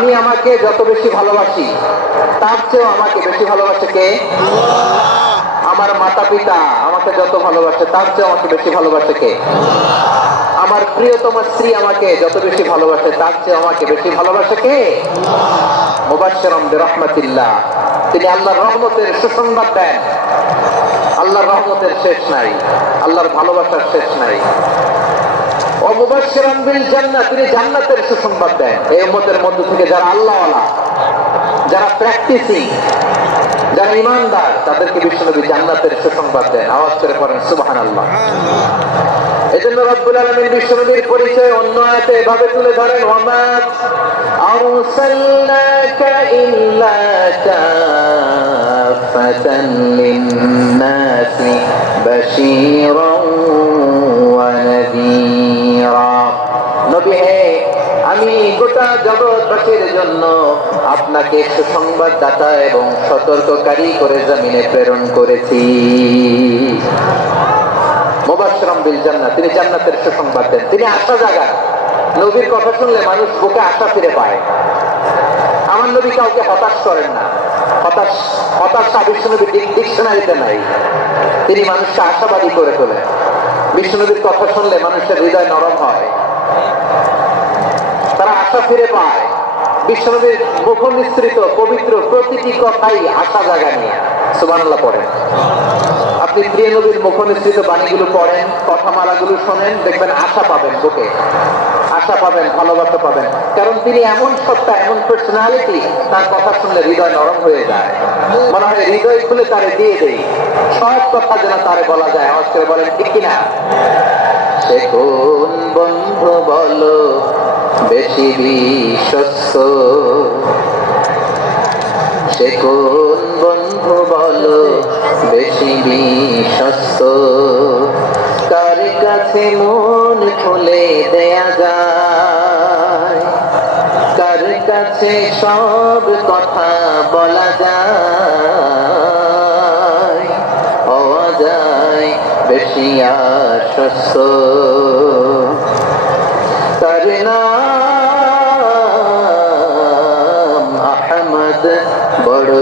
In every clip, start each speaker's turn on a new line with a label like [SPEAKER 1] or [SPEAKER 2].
[SPEAKER 1] আমি আমাকে যত বেশি ভালোবাসি, তার চেয়েও আমাকে বেশি ভালোবাসে কে? আমার মাতা পিতা আমাকে যত ভালোবাসে, তার চেয়েও আমাকে বেশি ভালোবাসে কে? আমার প্রিয়তম স্ত্রী আমাকে যত বেশি ভালোবাসে, তার চেয়ে আমাকে বেশি ভালোবাসে কে? মুবাশশিরাম বিরহমাতিল্লাহ। তিনি আল্লাহর রহমতের সুসংবাদ দেন। আল্লাহর রহমতের শেষ নাই। আল্লাহর ভালোবাসার শেষ নাই। ও মুবাশশিরাম বিল জান্নাহ তিনি জান্নাতের সুসংবাদ দেন। এই উম্মতের মধ্য থেকে যারা আল্লাহওয়ালা, যারা প্র্যাকটিসিং যারা ইমানদার, তাদেরকে বিশ্বনবী জান্নাতের সুসংবাদ দেন। আওয়াজ সুবহানাল্লাহ। এজন্য রব্বুল বিশ্বনবীর পরিচয় অন্য আয়াতে এভাবে তুলে ধরেন ইল্লা কাফাতান লিন-নাসি গোটা জগৎবাসীর জন্য আপনাকে সুসংবাদদাতা এবং সতর্ককারী করে জমিনে প্রেরণ করেছি। তিনি জান্নাতের সুসংবাদ দেন। তিনি আশা নবীর কথা শুনলে মানুষ বুকে আশা ফিরে পায়। আমার নবী কাউকে হতাশ করেন না। হতাশ হতাশা বিশ্বনবী ডিকশনারিতে নাই। তিনি মানুষকে আশাবাদী করে তোলেন। বিশ্বনবীর কথা শুনলে মানুষের হৃদয় নরম হয়। আশা ফিরে পায়। বিশ্বনবীর মুখ মিশ্রিত পবিত্র প্রতিটি কথাই আশা জাগা নিয়ে। সুবহানাল্লাহ পড়েন। আপনি প্রিয় নবীর মুখ মিশ্রিত বাণীগুলো পড়েন, কথামালাগুলো শোনেন, দেখবেন আশা পাবেন বুকে। আশা পাবেন, ভালোবাসা পাবেন। কারণ তিনি এমন সত্তা, এমন পার্সোনালিটি তার কথা শুনলে হৃদয় নরম হয়ে যায়। মনে হয় হৃদয় খুলে তারে দিয়ে দেই। সব কথা যেন তারে বলা যায়। আওয়াজ বলেন, ঠিক কিনা? সে কোন বন্ধু বলো বেশি বিশ্বস্ত। সে কোন বন্ধু বলো, বেশি বিশ্বস্ত। কার কাছে মন খুলে দেয়া যায়? কার কাছে সব কথা বলা যায়? হওয়া যায় বেশি তার নাম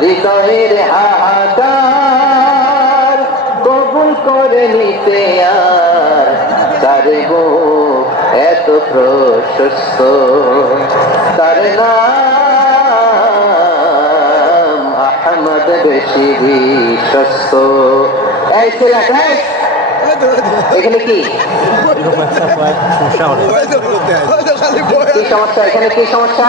[SPEAKER 1] হৃদয়ের হাহাকার কবুল করে নিতে আর। তার বুক এত প্রশস্ত তার নাম আহমদ বেশি বিশ্বস্ত। এখানে কি? কি সমস্যা? এখানে কি সমস্যা?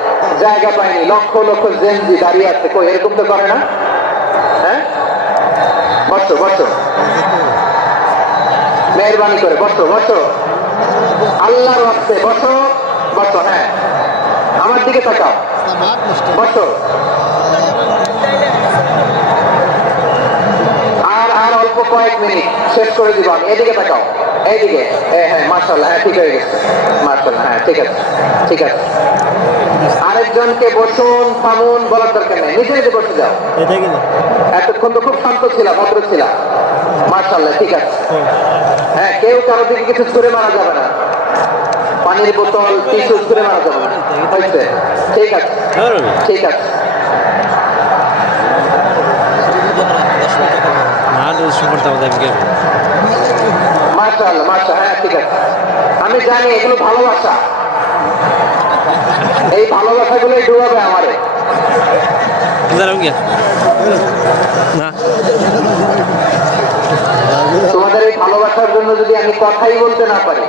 [SPEAKER 1] জায়গা পায়নি, লক্ষ লক্ষ জেনজি দাঁড়িয়ে আছে। কই, এরকম তো করে না? হ্যাঁ? বসো বসো। মেহরবানি করে, বসো বসো। আল্লাহর রাস্তে বসো বসো হ্যাঁ। আমার দিকে তাকাও। বসো। আর আর অল্প কয়েক মিনিট শেষ করে দিব আমি। এদিকে তাকাও। এইদিকে হ্যাঁ হ্যাঁ মার্শাল্লাহ হ্যাঁ ঠিক হয়ে গেছে। মার্শাল্লাহ হ্যাঁ ঠিক আছে। ঠিক আছে। একজনকে বসুন থামুন বলার দরকার নেই। নিজে নিজে বসে যাও। এতক্ষণ তো খুব শান্ত ছিলাম ভদ্র ছিলাম। মার্শাল্লাহ ঠিক আছে। হ্যাঁ কেউ কারও দিকে কিছু ছুড়ে মারা যাবে না। পানির বোতল কিছু ছুড়ে মারা যাবে না। হয়েছে? ঠিক আছে। ঠিক আছে। মার্শাল্লাহ মার্শাল হ্যাঁ ঠিক আছে। আমি জানি এগুলো ভালোবাসা। এই ভালোবাসাগুলো ডুবাবে আমারে। তোমাদের এই ভালোবাসার জন্য যদি আমি কথাই বলতে না পারি